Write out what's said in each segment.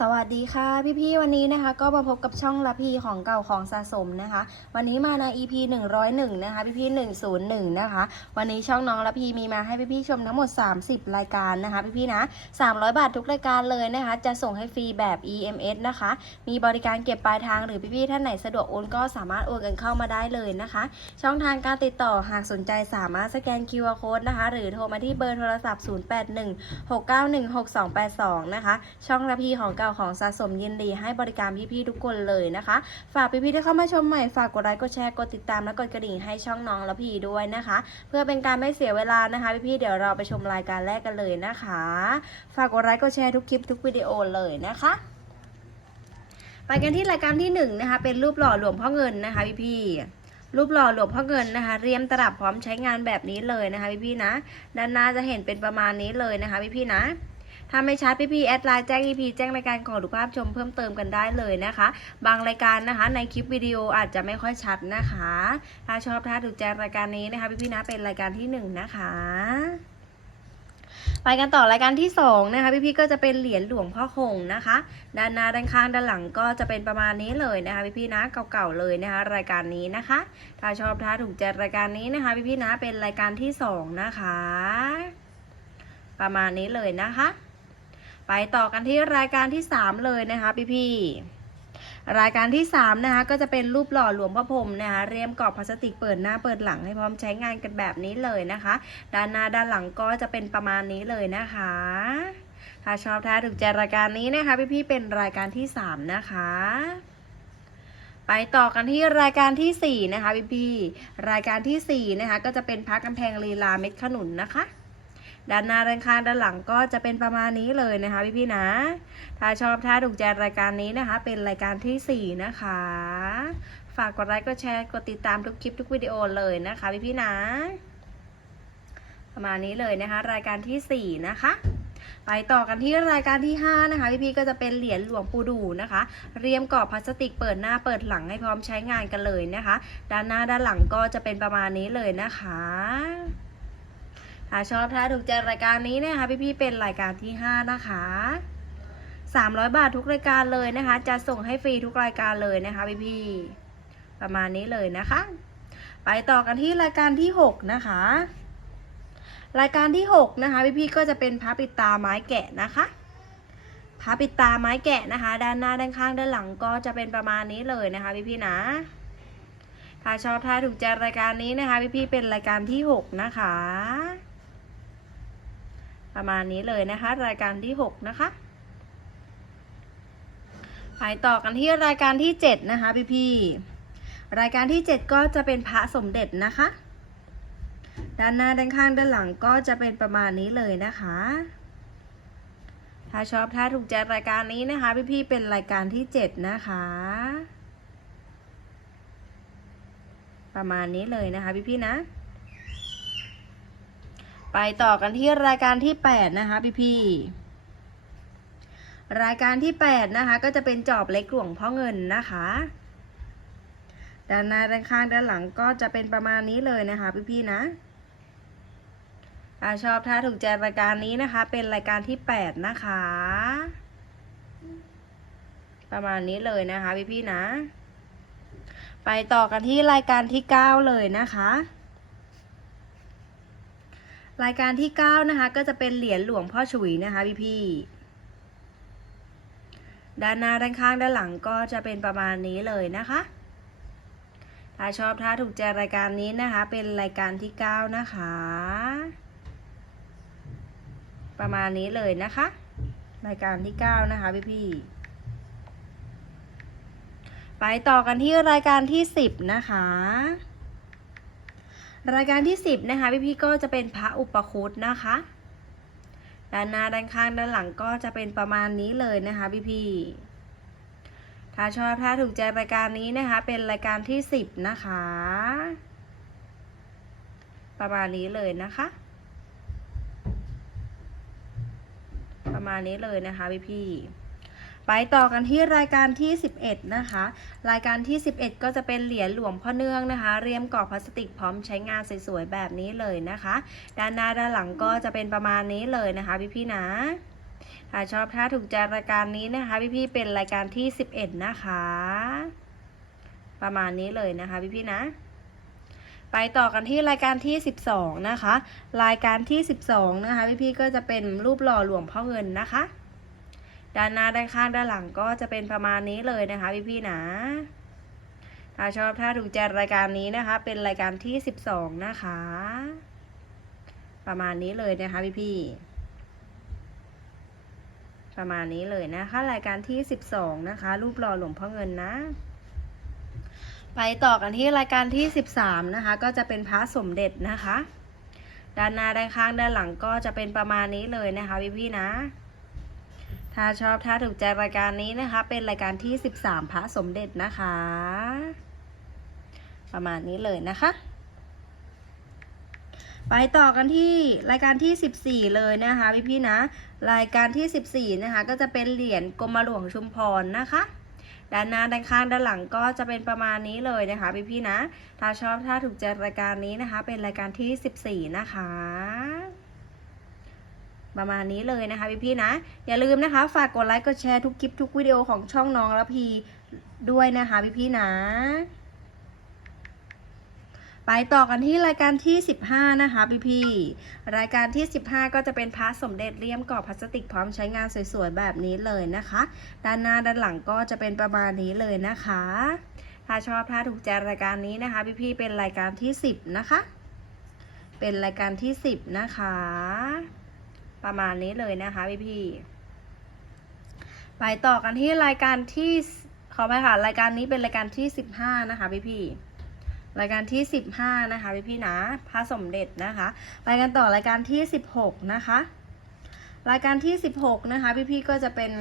สวัสดีค่ะพี่ๆวันนี้นะคะ ก็มาพบกับช่องละพีของเก่าของสะสมนะคะ วันนี้มาใน EP 101 นะคะ พี่ๆ101 นะคะ วันนี้ช่องน้องละพีมีมาให้พี่ๆชมทั้งหมด 30 รายการนะคะ พี่ๆนะ 300 บาททุกรายการเลยนะคะ จะส่งให้ฟรีแบบ EMS นะคะ มีบริการเก็บปลายทางหรือพี่ๆท่านไหนสะดวกโอนก็สามารถโอนกันเข้ามาได้เลยนะคะ ช่องทางการติดต่อหากสนใจสามารถสแกน QR Code นะคะ หรือโทรมาที่เบอร์โทรศัพท์ 081 691 6282 นะคะ ช่องระพีของเก่าของสะสมยินดีให้บริการพี่ๆทุกคนเลยนะคะ ฝากพี่ๆที่เข้ามาชมใหม่ฝากกดไลค์กดแชร์กดติดตามและกดกระดิ่งให้ช่องน้องระพี่ด้วยนะคะ เพื่อเป็นการไม่เสียเวลานะคะพี่ๆเดี๋ยวเราไปชมรายการแรกกันเลยนะคะ ฝากกดไลค์กดแชร์ทุกคลิปทุกวิดีโอเลยนะคะไปกันที่รายการที่หนึ่งนะคะเป็นรูปหล่อหลวงพ่อเงินนะคะพี่ๆรูปหล่อหลวงพ่อเงินนะคะ เรียมตลับพร้อมใช้งานแบบนี้เลยนะคะพี่ๆนะ ด้านหน้าจะเห็นเป็นประมาณนี้เลยนะคะพี่ๆนะ ถ้าไม่ชัดพี่ๆแอดไลน์แจ้ง EP แจ้งรายการขอดูภาพชมเพิ่มเติมกันได้เลยนะคะ บางรายการนะคะ ในคลิปวิดีโออาจจะไม่ค่อยชัดนะคะ ถ้าชอบถ้าถูกใจรายการนี้นะคะ พี่ๆนะเป็นรายการที่หนึ่งนะคะไปกันต่อรายการที่สองนะคะพี่ๆก็จะเป็นเหรียญหลวงพ่อคงนะคะ ด้านหน้าด้านข้างด้านหลังก็จะเป็นประมาณนี้เลยนะคะพี่ๆนะเก่าๆเลยนะคะรายการนี้นะคะ ถ้าชอบถ้าถูกใจรายการนี้นะคะพี่ๆนะเป็นรายการที่สองนะคะ ประมาณนี้เลยนะคะ ไปต่อกันที่รายการที่สามเลยนะคะพี่ๆรายการที่สามนะคะ ก็จะเป็นรูปหล่อหลวงพ่อพรมนะคะ เรียมกรอบพลาสติกเปิดหน้าเปิดหลังให้พร้อมใช้งานกันแบบนี้เลยนะคะ ด้านหน้าด้านหลังก็จะเป็นประมาณนี้เลยนะคะ ถ้าชอบถ้าถูกใจรายการนี้นะคะ พี่ๆเป็นรายการที่สามนะคะไปต่อกันที่รายการที่สี่นะคะพี่ๆรายการที่สี่นะคะ ก็จะเป็นพักกำแพงลีลาเม็ดขนุนนะคะ ด้านหน้าด้านข้างด้านหลังก็จะเป็นประมาณนี้เลยนะคะพี่ๆนะ ถ้าชอบถ้าถูกใจรายการนี้นะคะ เป็นรายการที่สี่นะคะ ฝากกดไลค์กดแชร์กดติดตามทุกคลิปทุกวิดีโอเลยนะคะพี่ๆนะ ประมาณนี้เลยนะคะ รายการที่สี่นะคะไปต่อกันที่รายการที่ห้านะคะ พี่ๆก็จะเป็นเหรียญหลวงปู่ดูนะคะ เรียมกรอบพลาสติกเปิดหน้าเปิดหลังให้พร้อมใช้งานกันเลยนะคะ ด้านหน้าด้านหลังก็จะเป็นประมาณนี้เลยนะคะ ถ้าชอบถ้าถูกใจรายการนี้นะคะพี่ๆเป็นรายการที่ 5 นะคะ 300 บาททุกรายการเลยนะคะ จะส่งให้ฟรีทุกรายการเลยนะคะพี่ๆประมาณนี้เลยนะคะ ไปต่อกันที่รายการที่ 6 นะคะ รายการที่ 6 นะคะพี่ๆก็จะเป็นพระปิดตาไม้แกะนะคะพระปิดตาไม้แกะนะคะ ด้านหน้าด้านข้างด้านหลังก็จะเป็นประมาณนี้เลยนะคะพี่ๆนะถ้าชอบถ้าถูกใจรายการนี้นะคะ พี่ๆเป็นรายการที่ 6 นะคะ ประมาณนี้เลยนะคะ รายการที่ 6 นะคะไปต่อกันที่รายการที่ 7 นะคะพี่พี่รายการที่ 7 ก็จะเป็นพระสมเด็จนะคะ ด้านหน้าด้านข้างด้านหลังก็จะเป็นประมาณนี้เลยนะคะ ถ้าชอบถ้าถูกใจรายการนี้นะคะ พี่พี่เป็นรายการที่ 7 นะคะ ประมาณนี้เลยนะคะพี่พี่นะ ไปต่อกันที่รายการที่8นะคะพี่ๆรายการที่8นะคะก็จะเป็นจอบเล็กหลวงพ่อเงินนะคะด้านหน้าด้านข้างด้านหลังก็จะเป็นประมาณนี้เลยนะคะ พี่ๆนะถ้าชอบถ้าถูกใจรายการนี้นะคะ เป็นรายการที่8นะคะ ประมาณนี้เลยนะคะ พี่ๆนะ ไปต่อกันที่รายการที่9เลยนะคะ รายการที่ 9 นะคะ ก็จะเป็นเหรียญหลวงพ่อฉุยนะคะพี่พี่ๆด้านหน้าด้านข้างด้านหลังก็จะเป็นประมาณนี้เลยนะคะ ถ้าชอบถ้าถูกใจรายการนี้นะคะ เป็นรายการที่ 9 นะคะ ประมาณนี้เลยนะคะ รายการที่ 9 นะคะพี่พี่ๆไปต่อกันที่รายการที่ 10 นะคะ รายการที่ 10 นะคะพี่พี่ก็จะเป็นพระอุปคุตนะคะ ด้านหน้าด้านข้างด้านหลังก็จะเป็นประมาณนี้เลยนะคะพี่พี่ถ้าชอบถ้าถูกใจรายการนี้นะคะ เป็นรายการที่ 10 นะคะ ประมาณนี้เลยนะคะ ประมาณนี้เลยนะคะพี่พี่ ไปต่อกันที่รายการที่ 11 นะคะ รายการที่ 11 ก็จะเป็นเหรียญหลวงพ่อเนื่องนะคะ เรียมกรอบพลาสติกพร้อมใช้งานสวยๆแบบนี้เลยนะคะ ด้านหน้าด้านหลังก็จะเป็นประมาณนี้เลยนะคะพี่ๆนะถ้าชอบถ้าถูกใจรายการนี้นะคะ พี่ๆเป็นรายการที่ 11 นะคะ ประมาณนี้เลยนะคะพี่ๆนะไปต่อกันที่รายการที่ 12 นะคะ รายการที่ 12 นะคะ พี่ๆก็จะเป็นรูปหล่อหลวงพ่อเงินนะคะ ด้านหน้าด้านข้างด้านหลังก็จะเป็นประมาณนี้เลยนะคะพี่ๆนะ ถ้าชอบถ้าถูกใจรายการนี้นะคะ เป็นรายการที่ 12 นะคะ ประมาณนี้เลยนะคะพี่ๆประมาณนี้เลยนะคะ รายการที่ 12 นะคะ รูปหล่อหลวงพ่อเงินนะ ไปต่อกันที่รายการที่ 13 นะคะ ก็จะเป็นพระสมเด็จนะคะ ด้านหน้าด้านข้างด้านหลังก็จะเป็นประมาณนี้เลยนะคะพี่ๆนะ ถ้าชอบถ้าถูกใจรายการนี้นะคะ เป็นรายการที่ 13 พระสมเด็จนะคะ ประมาณนี้เลยนะคะ ไปต่อกันที่รายการที่ 14 เลยนะคะพี่ๆนะ รายการที่ 14 นะคะ ก็จะเป็นเหรียญกรมหลวงชุมพรนะคะด้านหน้าด้านข้างด้านหลังก็จะเป็นประมาณนี้เลยนะคะพี่ๆนะ ถ้าชอบถ้าถูกใจรายการนี้นะคะ เป็นรายการที่ 14 นะคะ ประมาณนี้เลยนะคะพี่ๆนะ อย่าลืมนะคะ ฝากกดไลค์กดแชร์ทุกคลิปทุกวิดีโอของช่องน้องระพีด้วยนะคะพี่ๆนะ ไปต่อกันที่รายการที่ 15 นะคะพี่ๆรายการที่ 15 ก็จะเป็นพระสมเด็จเลี่ยมกรอบพลาสติกพร้อมใช้งานสวยๆแบบนี้เลยนะคะ ด้านหน้าด้านหลังก็จะเป็นประมาณนี้เลยนะคะ ถ้าชอบถ้าถูกใจรายการนี้นะคะ พี่ๆเป็นรายการที่ 10 นะคะ เป็นรายการที่ 10 นะคะ ประมาณนี้เลยนะคะพี่ๆไปต่อกันที่รายการที่ขอไปค่ะ รายการนี้เป็นรายการที่15นะคะพี่ๆรายการที่15นะคะพี่พี่นะพระสมเด็จนะคะ ไปกันต่อรายการที่16นะคะ รายการที่16นะคะ พี่พี่ก็จะเป็น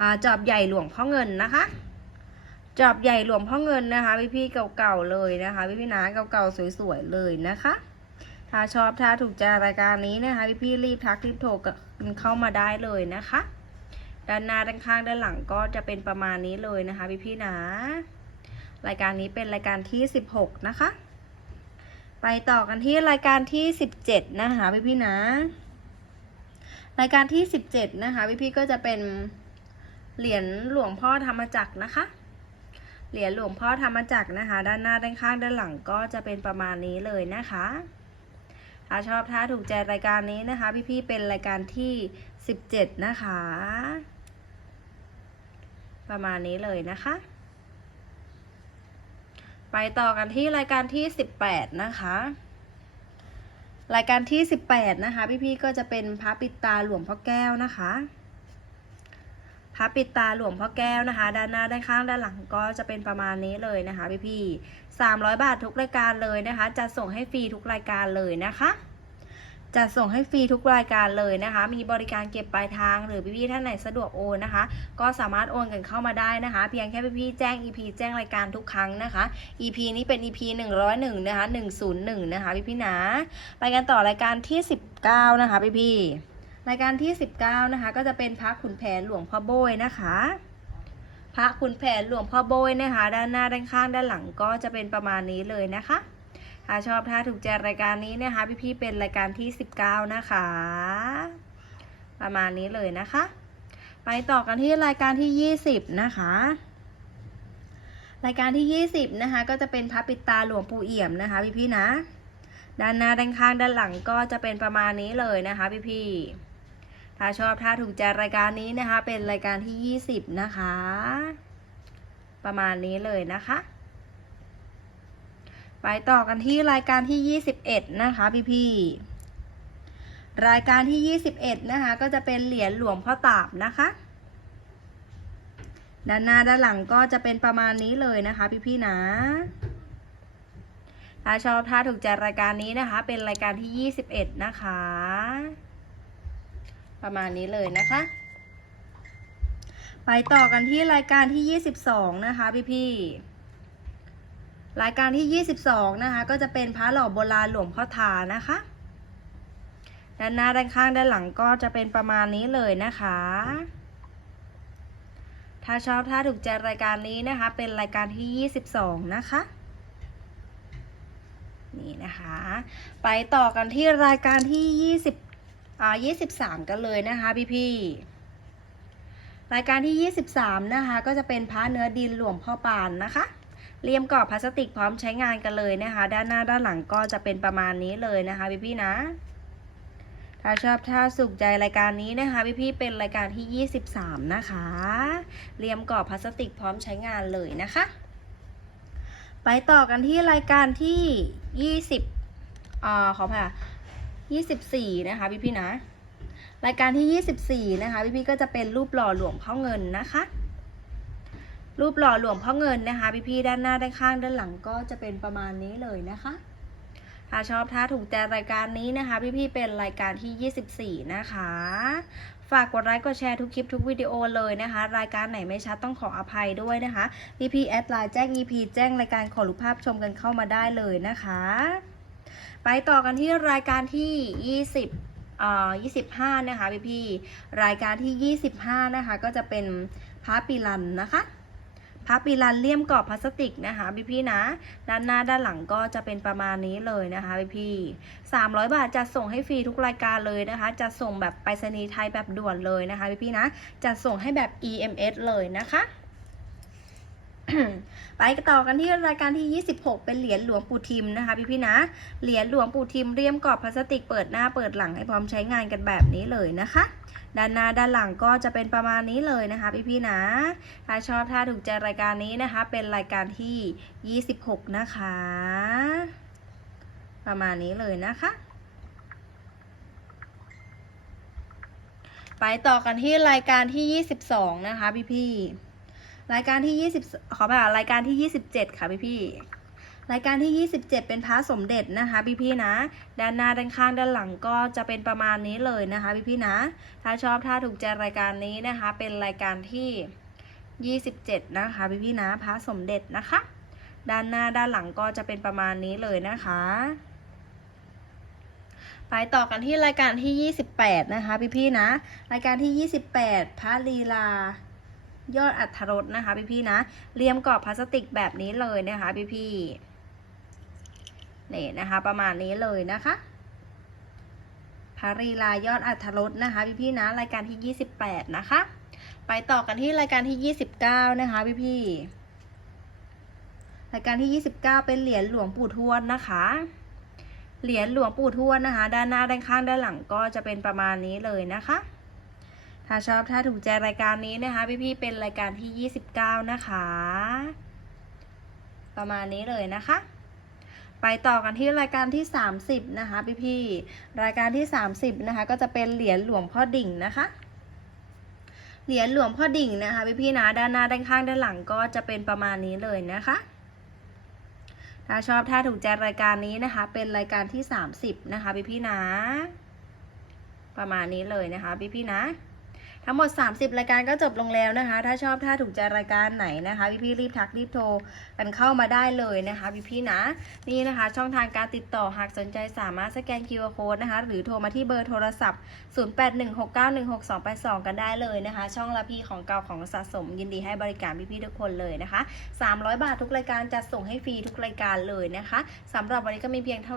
อจอบใหญ่หลวงพ่อเงินนะคะจอบใหญ่หลวงพ่อเงินนะคะ พี่พี่เก่าๆเลยนะคะ พี่พี่นะเก่าๆสวยๆเลยนะคะ ถ้าชอบถ้าถูกใจรายการนี้นะคะพี่พี่ๆรีบทักรีบโทรกันเข้ามาได้เลยนะคะ ด้านหน้าด้านข้างด้านหลังก็จะเป็นประมาณนี้เลยนะคะพี่พี่ๆนะ รายการนี้เป็นรายการที่ 16 นะคะ ไปต่อกันที่รายการที่ 17 นะคะพี่พี่ๆนะ รายการที่ 17 นะคะพี่พี่ๆก็จะเป็นเหรียญหลวงพ่อธรรมจักรนะคะ เหรียญหลวงพ่อธรรมจักรนะคะ ด้านหน้าด้านข้างด้านหลังก็จะเป็นประมาณนี้เลยนะคะ ถ้าชอบถ้าถูกใจรายการนี้นะคะพี่พี่ๆเป็นรายการที่ 17 นะคะ ประมาณนี้เลยนะคะ ไปต่อกันที่รายการที่ 18 นะคะรายการที่ 18 นะคะ พี่ๆก็จะเป็นพระปิดตาหลวงพ่อแก้วนะคะ พระปิดตาหลวงพ่อแก้วนะคะ ด้านหน้าด้านข้างด้านหลังก็จะเป็นประมาณนี้เลยนะคะพี่ๆ300บาททุกรายการเลยนะคะ จะส่งให้ฟรีทุกรายการเลยนะคะจะส่งให้ฟรีทุกรายการเลยนะคะ มีบริการเก็บปลายทางหรือพี่ๆท่านไหนสะดวกโอนนะคะ ก็สามารถโอนกันเข้ามาได้นะคะ เพียงแค่พี่ๆแจ้ง EP แจ้งรายการทุกครั้งนะคะ EP นี้เป็น EP 101นะคะ101 นะคะพี่ๆนะ ไปกันต่อรายการที่ 19 นะคะพี่ๆ รายการที่ 19 นะคะ ก็จะเป็นพระขุนแผนหลวงพ่อโบยนะคะ พระขุนแผนหลวงพ่อโบยนะคะ ด้านหน้าด้านข้างด้านหลังก็จะเป็นประมาณนี้เลยนะคะถ้าชอบถ้าถูกใจรายการนี้นะคะ พี่ๆเป็นรายการที่ 19 นะคะ ประมาณนี้เลยนะคะ ไปต่อกันที่รายการที่ 20 นะคะรายการที่ 20 นะคะ ก็จะเป็นพระปิดตาหลวงปู่เอี่ยมนะคะ พี่ๆนะ ด้านหน้าด้านข้างด้านหลังก็จะเป็นประมาณนี้เลยนะคะ พี่ๆ ถ้าชอบถ้าถูกใจรายการนี้นะคะ เป็นรายการที่ 20 นะคะ ประมาณนี้เลยนะคะ ไปต่อกันที่รายการที่ 21 นะคะพี่ๆรายการที่ 21 นะคะ ก็จะเป็นเหรียญหลวงพ่อตาบนะคะ ด้านหน้าด้านหลังก็จะเป็นประมาณนี้เลยนะคะ พี่ๆนะถ้าชอบถ้าถูกใจรายการนี้นะคะ เป็นรายการที่ 21 นะคะ ประมาณนี้เลยนะคะ ไปต่อกันที่รายการที่ 22 นะคะพี่ๆรายการที่ 22 นะคะ ก็จะเป็นพระหล่อโบราณหลวงพ่อทานะคะ ด้านหน้าด้านข้างด้านหลังก็จะเป็นประมาณนี้เลยนะคะ ถ้าชอบถ้าถูกใจรายการนี้นะคะ เป็นรายการที่ 22 นะคะนี่นะคะ ไปต่อกันที่รายการที่ อ่า23กันเลยนะคะพี่พี่รายการที่ 23 นะคะ ก็จะเป็นพระเนื้อดินหลวงพ่อปานนะคะเรียมกรอบพลาสติกพร้อมใช้งานกันเลยนะคะ ด้านหน้าด้านหลังก็จะเป็นประมาณนี้เลยนะคะพี่พี่นะ ถ้าชอบถ้าสุขใจรายการนี้นะคะพี่พี่เป็นรายการที่ 23 นะคะ เรียมกรอบพลาสติกพร้อมใช้งานเลยนะคะ ไปต่อกันที่รายการที่ 20อ่าขออภัยค่ะ 24 นะคะพี่พี่นะ รายการที่ 24 นะคะพี่พี่ก็จะเป็นรูปหล่อหลวงพ่อเงินนะคะ รูปหล่อหลวงพ่อเงินนะคะพี่พี่ด้านหน้าด้านข้างด้านหลังก็จะเป็นประมาณนี้เลยนะคะถ้าชอบถ้าถูกใจรายการนี้นะคะ พี่พี่ๆเป็นรายการที่ 24 นะคะ ฝากกดไลค์กดแชร์ทุกคลิปทุกวิดีโอเลยนะคะ รายการไหนไม่ชัดต้องขออภัยด้วยนะคะพี่พี่ๆแอดไลน์แจ้ง EP แจ้งรายการขอรูปภาพชมกันเข้ามาได้เลยนะคะ ไปต่อกันที่รายการที่ 20อ่า25 นะคะพี่พี่รายการที่ 25 นะคะ ก็จะเป็นพระปีรันนะคะพระปีรันเลี่ยมกรอบพลาสติกนะคะพี่พี่นะ ด้านหน้าด้านหลังก็จะเป็นประมาณนี้เลยนะคะพี่พี่ๆ300บาทจะส่งให้ฟรีทุกรายการเลยนะคะจะส่งแบบไปรษณีย์ไทยแบบด่วนเลยนะคะพี่พี่นะจะส่งให้แบบ EMS เลยนะคะ ไปต่อกันที่รายการที่ 26 เป็นเหรียญหลวงปู่ทิมนะคะพี่พี่นะ เหรียญหลวงปู่ทิมเรียมกรอบพลาสติกเปิดหน้าเปิดหลังให้พร้อมใช้งานกันแบบนี้เลยนะคะ ด้านหน้าด้านหลังก็จะเป็นประมาณนี้เลยนะคะพี่พี่นะ ถ้าชอบถ้าถูกใจรายการนี้นะคะ เป็นรายการที่ 26 นะคะ ประมาณนี้เลยนะคะไปต่อกันที่รายการที่ 22 นะคะพี่พี่ รายการที่ 20 ขอไปอ่านรายการที่ 27 ค่ะพี่พี่รายการที่ 27 เป็นพระสมเด็จนะคะพี่พี่นะ ด้านหน้าด้านข้างด้านหลังก็จะเป็นประมาณนี้เลยนะคะพี่พี่นะ ถ้าชอบถ้าถูกใจรายการนี้นะคะ เป็นรายการที่ 27 นะคะพี่พี่นะพระสมเด็จนะคะ ด้านหน้าด้านหลังก็จะเป็นประมาณนี้เลยนะคะ ไปต่อกันที่รายการที่ 28 นะคะพี่ๆนะ รายการที่ 28 พระลีลา ยอดอัธรสนะคะพี่ๆนะเรียมกรอบพลาสติกแบบนี้เลยนะคะพี่ๆนี่นะคะ ประมาณนี้เลยนะคะพารีลายอดอัธรสนะคะพี่ๆนะรายการที่ 28 นะคะ ไปต่อกันที่รายการที่ 29 นะคะพี่ๆรายการที่ 29 เป็นเหรียญหลวงปู่ทวดนะคะเหรียญหลวงปู่ทวดนะคะ ด้านหน้าด้านข้างด้านหลังก็จะเป็นประมาณนี้เลยนะคะ ถ้าชอบถ้าถูกใจรายการนี้นะคะ พี่ๆเป็นรายการที่ 29 นะคะ ประมาณนี้เลยนะคะ ไปต่อกันที่รายการที่ 30 นะคะ พี่ๆรายการที่ 30 นะคะ ก็จะเป็นเหรียญหลวงพ่อดิ่งนะคะเหรียญหลวงพ่อดิ่งนะคะพี่ๆนะด้านหน้าด้านข้างด้านหลังก็จะเป็นประมาณนี้เลยนะคะ ถ้าชอบถ้าถูกใจรายการนี้นะคะ เป็นรายการที่ 30 นะคะพี่พี่ๆนะ ประมาณนี้เลยนะคะพี่พี่ๆนะ ทั้งหมด 30 รายการก็จบลงแล้วนะคะ ถ้าชอบถ้าถูกใจรายการไหนนะคะ พี่พี่ๆรีบทักรีบโทรกันเข้ามาได้เลยนะคะพี่พี่ๆนะ นี่นะคะ ช่องทางการติดต่อหากสนใจสามารถสแกน QR Code นะคะ หรือโทรมาที่เบอร์โทรศัพท์ 0816916282 กันได้เลยนะคะ ช่องละพี่ของเก่าของสะสมยินดีให้บริการพี่ๆทุกคนเลยนะคะ 300 บาททุกรายการจะส่งให้ฟรีทุกรายการเลยนะคะสำหรับวันนี้ก็มีเพียงเท่า